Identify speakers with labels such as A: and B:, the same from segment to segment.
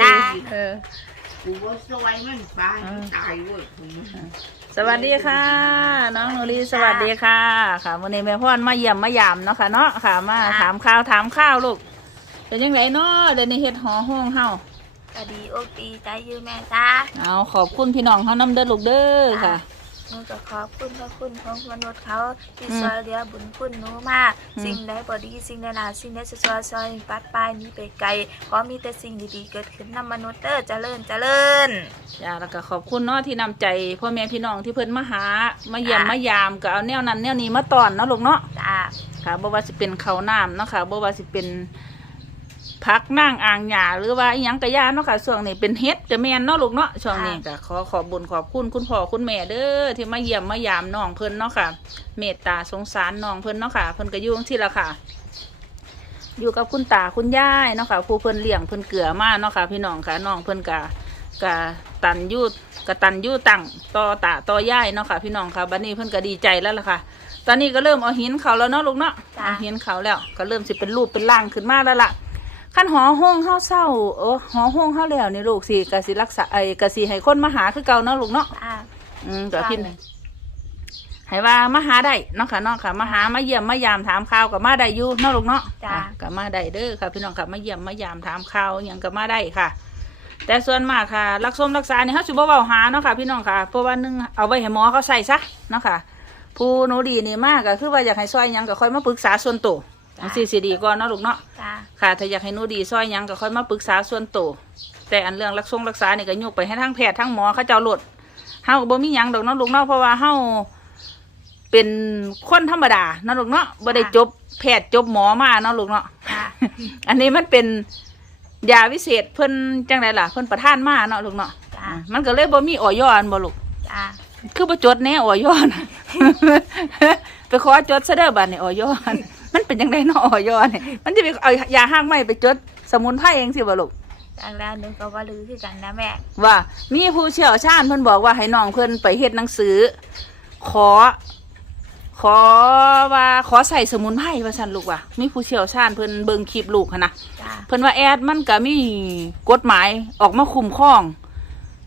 A: จ้า
B: เออ
C: กูว่าสวยมันปลาตายเว้ยผม
B: สวัสดีค่ะ น้องหนูรีสวัสดีค่ะ ค่ะวันนี้แม่พ่อนมาเยี่ยมมายามเนาะค่ะเนาะค่ะมาถามข้าวถามข้าวลูกเป็นยังไงเนาะเดี๋ยวนี้เฮ็ดหอห้องเฮา
A: ก็ดีอกดีใจอยู่แม่จ้า
B: เอาขอบคุณพี่น้องเฮานำเด้อลูกเด้อค่ะ
A: หนูก็ขอบคุณพระคุณของมนุษย์เขาที่
B: อืม
A: ซอยเหลือบุญคุณหนูมาก
B: อืม
A: สิ่งใดบ่ดีสิ่งใดหนาสิ่งใดจะซอยซอยปัดปลายหนี้ไปไกลขอมีแต่สิ่งดีๆเกิดขึ้นนำมนุษย์เด้อเจริญเจริญ
B: จ้าแล้วก็ขอบคุณเนาะที่นำใจพ่อแม่พี่น้องที่เพิ่นมาหามาเยี่ยม
A: จ้ะ
B: มายามก็เอาแนวนั้นแนวนี้มาตอนเนาะลูกเนาะ
A: จ้า
B: ค่ะบ่ว่าสิเป็นข้าวน้ำเนาะค่ะบ่ว่าสิเป็น พักนั่งอ่างหญ้าหรือว่าอีหยังกะยาเนาะค่ะช่วงนี้เป็นเฮ็ดจะแม่นเนาะลูกเนาะช่วงนี้ก็ขอขอบบุญขอบคุณคุณพ่อคุณแม่เด้อที่มาเยี่ยมมายามน้องเพิ่นเนาะค่ะ เมตตาสงสารน้องเพิ่นเนาะค่ะเพิ่นก็อยู่จังซี่ล่ะค่ะ อยู่กับคุณตาคุณยายเนาะค่ะผู้เพิ่นเลี้ยงเพิ่นเกลือมาเนาะค่ะ พี่น้องค่ะน้องเพิ่นก็ก็ตันยูกตันยูตั้งต่อตาต่อยายเนาะค่ะ พี่น้องค่ะบัดนี้เพิ่นก็ดีใจแล้วล่ะค่ะตอนนี้ก็เริ่มเอาหินเขาแล้วเนาะลูกเนาะ
A: จ้ะ
B: เอาหินเขาแล้ว ก็เริ่มสิเป็นรูปเป็นร่างขึ้นมาแล้วล่ะ ขั้นหอห้องเฮาเศร้าเออหอห้องเฮาแล้วนี่ลูกสิกะสิรักษาไอ้กะสิให้คนมาหาคือเก่าเนาะลูกเนาะ
A: จ้า
B: อืมก็พี่ให้ว่ามาหาได้เนาะค่ะเนาะค่ะมาหามาเยี่ยมมายามถามข่าวกับมาได้อยู่เนาะลูกเนาะ
A: จ้า
B: กับมาได้เด้อค่ะ พี่น้องค่ะมาเยี่ยมมายามถามข่าวอหย่างกับมาได้ค่ะ แต่ส่วนมากค่ะ รักสมรักษาเนี่ยเขาสิบ่เว้าหาเนาะค่ะ พี่น้องค่ะเพราะว่านึงเอาไว้ให้หมอเขาใส่ซะเนาะค่ะผู้หนูดีนี่มากก็คือว่าอยากให้ซอยหยังก็ค่อยมาปรึกษาส่วนตัวจังซี่สิดีก่อนเนาะลูกเนาะ
A: จ้า
B: ค่ะ ถ้าอยากให้หนูดีซอยหยังก็ค่อยมาปรึกษาส่วนตัวแต่อันเรื่องรักษงรักษานี่ก็ยกไปให้ทั้งแพทย์ทั้งหมอเขาเจ้าโลดเฮาก็บ่มีหยังดอกเนาะลูกเนาะเพราะว่าเฮาเป็นคนธรรมดาเนาะลูกเนาะบ่ได้จบแพทย์จบหมอมาเนาะลูกเนาะ
A: จ้า
B: อันนี้มันเป็นยาวิเศษเพิ่นจังไดล่ะ เพิ่นประทานมาเนาะลูกเนาะ
A: จ้า
B: อ่ามันก็เลยบ่มีออยอันบ่ลูก
A: จ้า
B: คือบ่จดแน่ออยนะ ไปขอจดซะเด้อบัดนี้ออยน มันเป็นจังไดเนาะออยนี่มันจะไปเอายาห้างไม้ไปจดสมุนไพรเองสิบ่ลูก
A: จากแล้วหนึงก็ว่าลือคือกันนะแม่
B: ว่ามีผู้เชี่ยวชาญเพิ่นบอกว่าให้น้องเพิ่นไปเฮ็ดหนังสือ ขอ ขอว่าขอใส่สมุนไพรว่าซั่นลูกว่ามีผู้เชี่ยวชาญเพิ่นเบิ่งคลิปลูกหันนะ
A: จ้า
B: เพิ่นว่าแอดมันก็มีกฎหมายออกมาคุ้มครอง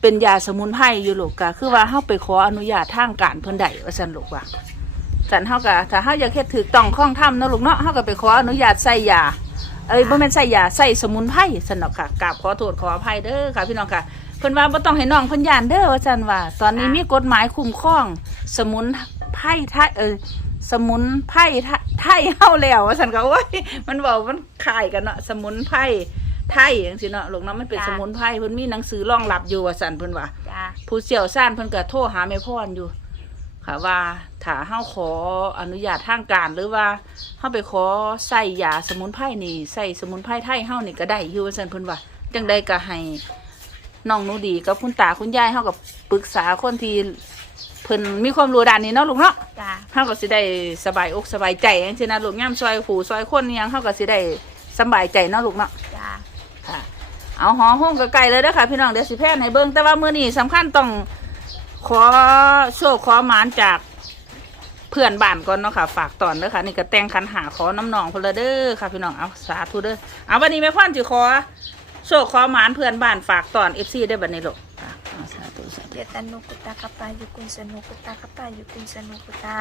B: เป็นยาสมุนไพรอยู่ลูกก็คือว่าเฮาไปขออนุญาตทางการเพิ่นได้ว่าซั่นลูกว่า สันเฮาก็ถ้าเฮาอยากเฮ็ดถูกต้องคล่องธรรมเนาะลูกเนาะเฮาก็ไปขออนุญาตใส่ยาเอ้ยบ่แม่นใส่ยาใส่สมุนไพรซั่นเนาะค่ะกราบขอโทษขออภัยเด้อค่ะพี่น้องค่ะเพิ่นว่าบ่ต้องให้น้องเพิ่นย่านเด้อว่าซั่นว่า ตอนนี้มีกฎหมายคุ้มครอง สมุนไพรไทยเออสมุนไพรไทยไทยเฮาแล้วว่าซั่นก็โอ้ยมันเว้ามันคล้ายกันเนาะสมุนไพรไทยจังซี่เนาะลูกเนาะมันเป็นสมุนไพรเพิ่นมีหนังสือรองรับอยู่ว่าซั่นเพิ่นว่า
A: จ้า
B: ผู้เชี่ยวชาญเพิ่นก็โทรหาแม่พรอยู่ ค่ะว่าถ้าเฮาขออนุญาตทางการหรือว่าเฮาไปขอใส่ยาสมุนไพรนี่ใส่สมุนไพรไทยเฮานี่ก็ได้อยู่ว่าซั่นเพิ่นว่าจังใดก็ให้น้องหนูดีกับคุณตาคุณยายเฮาก็ปรึกษาคนที่เพิ่นมีความรู้ด้านนี้เนาะลูกเนาะ
A: จ้า
B: เฮาก็สิได้สบายอกสบายใจจังซี่นะลูกยามซอยผู้ซอยคนอิหยังเฮาก็สิได้สำบายใจเนาะลูกเนาะ
A: จ้า
B: ค่ะ เอาหอห้องก็ไกลเลยเด้อค่ะพี่น้องเดี๋ยวสิแพทย์ให้เบิ่งแต่ว่ามื้อนี้สำคัญต้อง ขอโชคขอหมานจากเพื่อนบ้านก่อนเนาะค่ะ ฝากตอนเด้อค่ะ นี่ก็แต่งคันหาขอน้ำนองพลเด้อค่ะพี่น้องเอาสาธุเด้อเอาวันนี้แม่พ่อนจิขอโชคขอหมานเพื่อนบ้านฝากตอน FC ได้บัดนี้ลูกค่ะเอาสาธุสาธุ
A: ยตานุกุตากปายุกุนสนุกุตากปายุกุนสนุกุตา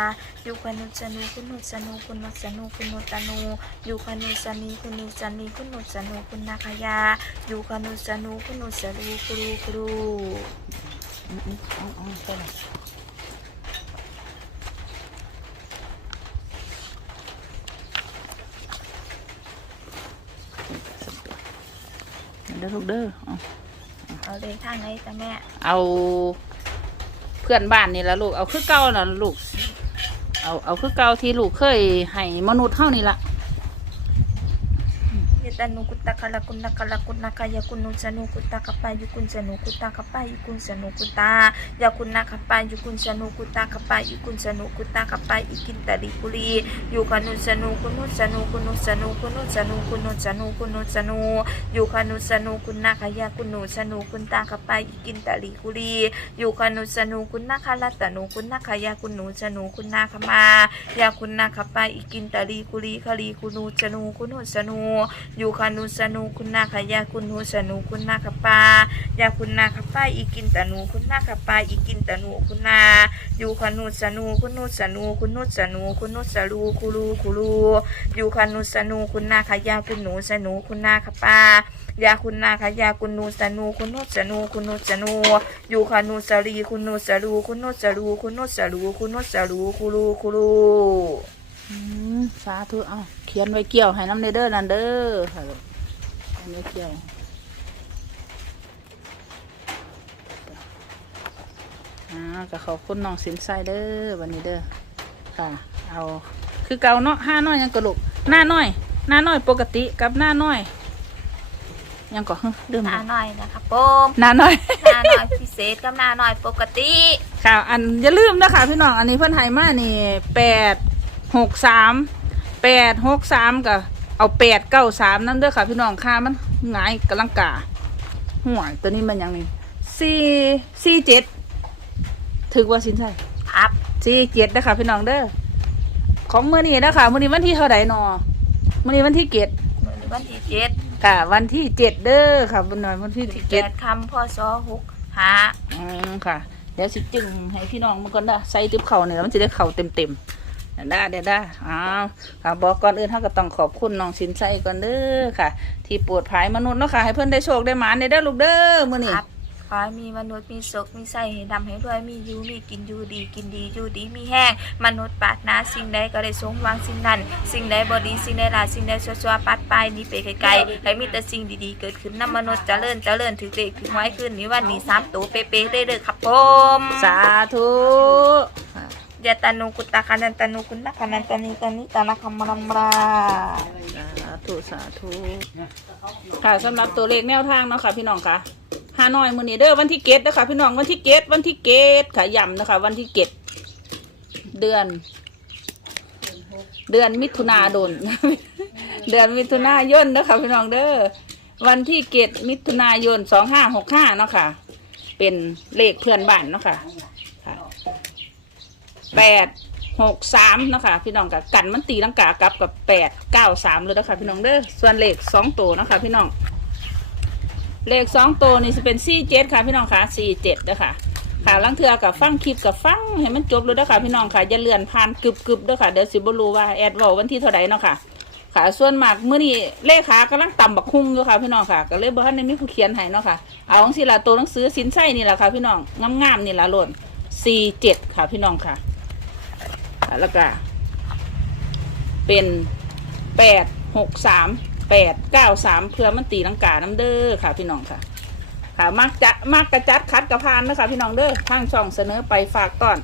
A: ยุคนุสนุคุนุสนุคุนุสนุคุนุตานุยุคนุสนีคุนุสนีคุนุสนุคุนาคายายุคนุสนุคุนุสนุคุรุคุรุ
B: อืมๆ เอาเอาไปเลยเด้อลูกเด้อเอา
A: เอาเลยทางไหนจ้ะแม่
B: เอาเพื่อนบ้านนี่ละลูก เอาคือเก่าน่ะลูก เอาเอาคือเก่าที่ลูกเคยให้มนุษย์เท่านี่ละ
A: ตานุกุตากะละกุนากะละกุนากายากุนุสนุกุตากปายุกุนสนุกุตากปายุกุนสนุกุตายากุนากปายุกุนสนุกุตากปายุกุนสนุกุตากปาอิกินตาลิปุรียุคนุสนุคุนุสนุคุนุสนุคุนุสนุคุนุสนุคุนุสนุยุคนุสนุกุนาคายากุนุสนุกุนตากปาอิกินตาลิปุรียุคนุสนุกุนาคาลตนุกุนาคายากุนุสนุกุนาคมายากุนาคปาอิกินตาลิกุลีคลีกุนุสนุคุนุสนุอยู่คานุสนูคุณนาขยาคุณนูสนูคุณนาคปายาคุณนาคปาอีกินตะนูคุณนาคปาอีกินตะนูคุณนาอยู่คานุสนูคุณนูสนูคุณนูสนูคุณนูสลูคุลูคุลูอยู่คานุสนูคุณนาขยาคุณหนูสนูคุณนาคปายาคุณนาขยาคุณนูสนูคุณนูสนูคุณนูสนูอยู่คานุสรีคุณนูสลูคุณนูสลูคุณนูสลูคุณนูสลูคุลูคุลู
B: สาธุเอาเขียนไว้เกี่ยวให้น้ำเนเด้อนั่นเด้อค่ะลูกเขียนไว้เกี่ยวอ่าก็ขอบคุณน้องสินไซเด้อวันนี้เด้อค่ะ เอาคือเก่าเนาะห้าน้อยยังกระลุกหน้าน้อย หน้าน้อยปกติกับหน้าน้อย ยังก็เดิม
A: หน้าหน่อยนะครับผม
B: หน้าน้อย
A: หน้าหน่อยพิเศษกับหน้าหน่อยปกติ
B: ค่ะ อันอย่าลืมนะคะพี่น้องอันนี้เพื่อนไทยมานี่แปด หกสามแปดหกสามกับเอาแปดเก้าสามนั่นเด้อค่ะ พี่น้องค่ามันหงายกำลังกาห่วยตัวนี้มันยังนี่สี่สี่เจ็ดถือว่าสินใช่
A: ครับ
B: สี่เจ็ดนะคะพี่น้องเด้อของมือนี้นะคะมือนี้วันที่เท่าไหร่นอมือนี้วันที่เจ็ด
A: วันที่เจ็ด
B: ค่ะ วันที่เจ็ดเด้อค่ะวันนี้วันที่
A: ที่
B: เจ็
A: เจ็
B: ด
A: ดคำพ่อซอหกห้า
B: อืมค่ะ เดี๋ยวสิจึงให้พี่น้องมันก่อนนะใส่ติ๊บเข่าเนี่ยมันจะได้เข่าเต็มเต็มๆเดี๋ยวได้เดี๋ยวได้อ้าวค่ะบอกก่อนอื่นเขาก็ต้องขอบคุณน้องสินใจก่อนเด้อค่ะ ที่ปวดภายมนุษย์เนาะค่ะ ให้เพื่อนได้โชคได้หมานในเด้อลูกเด้อมื้อนี้
A: ครับขอให้มีมนุษย์มีสุขมีใส่ให้ดำให้ด้วยมีอยู่มีกินอยู่ดีกินดีอยู่ดีมีแห้งมนุษย์ปรารถนาสิ่งใดก็ได้สมหวังสิ่งนั้น สิ่งใดบดีสิ่งใดลายสิ่งใดชั่วๆปัดไปหนี้ไปไกลๆให้มีแต่สิ่งดีๆเกิดขึ้นนำมนุษย์เจริญเจริญถือเลขถือไว้ขึ้นนี้วันนี้สามตัวเป๊ะๆเรื่อยๆครับผม
B: สาธุค่ะ
A: ยะตานุกุตตะคันันตานุกุตตะคันันตานิตานิตานะคัมมรัมรา
B: สาธุสาธุค่ะสำหรับตัวเลขแนวทางเนาะค่ะพี่น้องค่ะฮานอยมือนี้เด้อวันที่เกตนะคะพี่น้องวันที่เกตวันที่เกตค่ะย้ำนะคะ วันที่เกตเดือน เดือนมิถุนาดนเดือนมิถุนายนนะคะพี่น้องเด้อวันที่เกตมิถุนายนสองห้าหกห้าเนาะค่ะ เป็นเลขเพื่อนบ้านเนาะค่ะ แปดหกสามนะคะพี่น้องกับกันมันตีลังกากลับกับแปดเก้าสามเลยนะคะพี่น้องเด้อส่วนเลขสองตัวนะคะพี่น้อง เลขสองตัวนี่จะเป็นสี่เจ็ดค่ะ พี่น้องค่ะสี่เจ็ดนะคะค่ะลังเทือกับฟังคลิปกับฟังให้มันจบเลยนะคะพี่น้องค่ะอย่าเลื่อนผ่านกึบกึบเด้วยค่ะเดี๋ยวสิบรู้ว่าแอดเวาวันที่เท่าไหร่เนาะค่ะค่ะส่วนมากเมื้อนี้เลขากำลังต่ำบักคุ้งอยู่ค่ะพี่น้องค่ะก็เลยบ่ทันได้มีผู้เขียนให้เนาะค่ะเอาของสิละตัวหนังสือสินไส้นี่แหละค่ะพี่น้องงามๆนี่ละหล่น47ค่ะพี่น้องค่ะ แล้วก็เป็น863 893เพื่อมันตีลังกาน้ำเด้อค่ะ พี่น้องค่ะ ค่ะมักจะมักกระจัดคัดกระพานนะคะพี่น้องเด้อทางช่องเสนอไปฝากตอน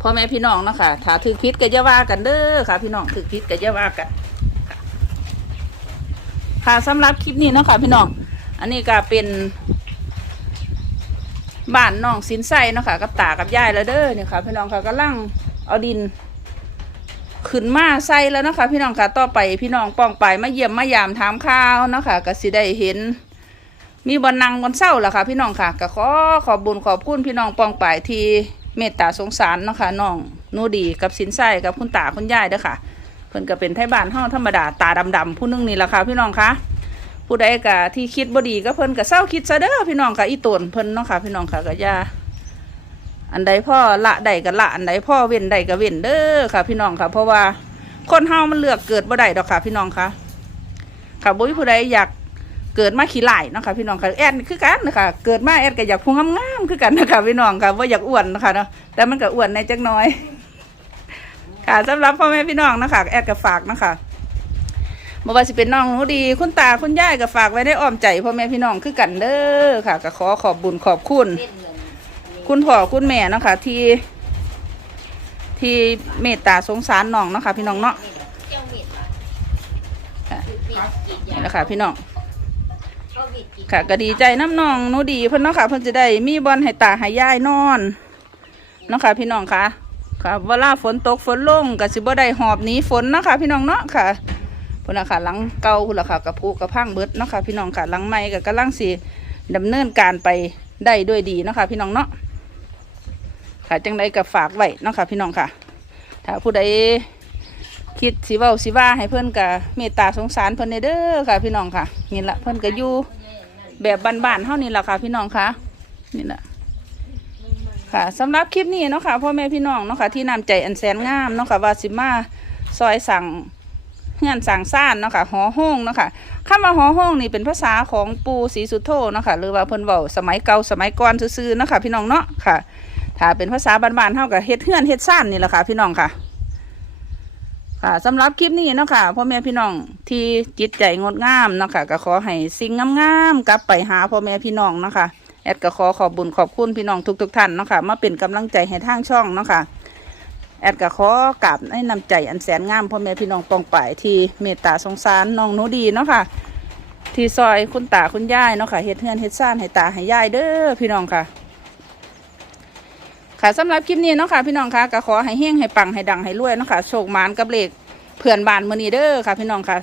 B: พ่อแม่พี่น้องนะคะถ้าถือพิษก็จะว่ากันเด้อค่ะ พี่น้องถือพิษก็จะว่ากัน ค่ะสำหรับคลิปนี้นะคะพี่น้อง อันนี้ก็เป็นบ้านน้องสินไส้นะคะกับตากับยายแล้วเด้อเนี่ยค่ะ พี่น้องค่ะกำลัง เอาดินขึ้นมาใส่แล้วนะคะ พี่น้องค่ะต่อไปพี่น้องป้องไปมาเยี่ยมมายามถามข่าวนะคะก็สิได้เห็น มีบอลนังบอลเศร้าล่ะค่ะ พี่น้องค่ะก็ขอขอบบุญขอบคุณพี่น้องป้องไปที่เมตตาสงสารนะคะน้องนูดีกับสินไส้กับคุณตาคุณยายเด้อค่ะ เพิ่นก็เป็นไทบ้านห้องธรรมดาตาดำๆผู้นึงนี่ล่ะค่ะ พี่น้องค่ะผู้ใดก็ที่คิดบ่ดีก็เพิ่นก็เศร้าคิดซะเด้อพี่น้องค่ะอีตนเพิ่นเนาะค่ะพี่น้องค่ะก็อย่า อันใดพ่อละใดก็ละอันใดพ่อเว้นใดก็เว้นเด้อค่ะ พี่น้องค่ะ เพราะว่าคนเฮามันเลือกเกิดบ่ได้ดอกค่ะ พี่น้องค่ะค่ะบ่มีผู้ใดอยากเกิดมาขี้ไล่เนาะค่ะพี่น้องค่ะแอดนี่คือกันนะคะเกิดมาแอดก็อยากพุงงามๆคือกันนะคะพี่น้องค่ะบ่าอยากอ้วนนะคะเนาะแต่มันก็อ้วนในจักน้อย ค่ะสำหรับพ่อแม่พี่น้องนะคะแอดก็ฝากนะคะบ่ว่าสิเป็นน้องหนูดี คุณตาคุณยายก็ฝากไว้ในอ้อมใจพ่อแม่พี่น้องคือกันเด้อค่ะก็ขอขอบบุญขอบคุณ คุณพ่อคุณแม่เนาะคะที่ ที่เมตตาสงสารน้องเนาะคะพี่น้องเนาะนี่แหละค่ะพี่น้องค่ะก็ดีใจน้ำน้องหนูดีเพิ่นเนาะค่ะเพิ่นจะได้มีบอลให้ตาให้ย่ายนอนเนาะค่ะพี่น้องค่ะค่ะเวลาฝนตกฝนลงก็สิบ่ได้หอบหนีฝนเนาะค่ะพี่น้องเนาะค่ะพุ่นน่ะค่ะหลังเก่าพุ่นละค่ะกระพุกระพังเบิดเนาะค่ะพี่น้องค่ะหลังใหม่ก็กำลังสิดำเนินการไปได้ด้วยดีเนาะค่ะพี่น้องเนาะ ค่ะจังใดก็ฝากไว้นะค่ะพี่น้องค่ะ ถ้าผู้ใดคิดสิเว้าสิว่าให้เพิ่อนก็เมตตาสงสารเพิ่อนเด้อค่ะ พี่น้องค่ะนี่ละเพิ่อนก็อยู่แบบบ้านๆเฮานี่ล่ะค่ะ พี่น้องค่ะนี่ละค่ะสำหรับคลิปนี้เนาะค่ะพ่อแม่พี่น้องเนาะค่ะที่นำใจอันแสนงามเนาะค่ะว่าสิมาซอยสั่งเฮือนสั่งซ่านเนาะค่ะหอห้องเนาะค่ะคำว่าหอห้องนี่เป็นภาษาของปู่ศรีสุโธเนาะค่ะหรือว่าเพิ่นเว้าสมัยเก่าสมัยก่อนซื่อๆเนาะค่ะพี่น้องเนาะค่ะ ถ้าเป็นภาษาบ้านๆเฮาก็เฮ็ดเฮือนเฮ็ดซ่านนี่แหละค่ะ พี่น้องค่ะ ค่ะสำหรับคลิปนี้เนาะค่ะพ่อแม่พี่น้องที่จิตใจงดงามเนาะค่ะก็ขอให้สิ่งงามๆกลับไปหาพ่อแม่พี่น้องเนาะค่ะแอดก็ขอขอบบุญขอบคุณพี่น้องทุกๆท่านเนาะค่ะมาเป็นกำลังใจให้ทางช่องเนาะค่ะแอดก็ขอกราบให้นำใจอันแสนงามพ่อแม่พี่น้องปองป่ายที่เมตตาสงสารน้องหนูดีเนาะค่ะ ที่ซอยคุณตาคุณยายเนาะค่ะเฮ็ดเฮือนเฮ็ดซ่านให้ตาให้ยายเด้อพี่น้องค่ะ ค่ะสำหรับคลิปนี้เนาะค่ะพี่น้องค่ะก็ขอให้เฮงให้ปังให้ดังให้รวยเนาะค่ะโชคมานกับเลขเพื่อนบ้านมือนี้เด้อค่ะ พี่น้องค่ะ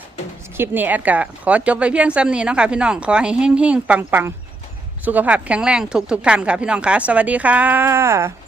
B: คลิปนี้แอดก็ขอจบไปเพียงซ้ำนี้เนาะค่ะพี่น้องขอให้เฮงเฮงปังปังสุขภาพแข็งแรงทุกทุกท่านค่ะพี่น้องค่ะ สวัสดีค่ะ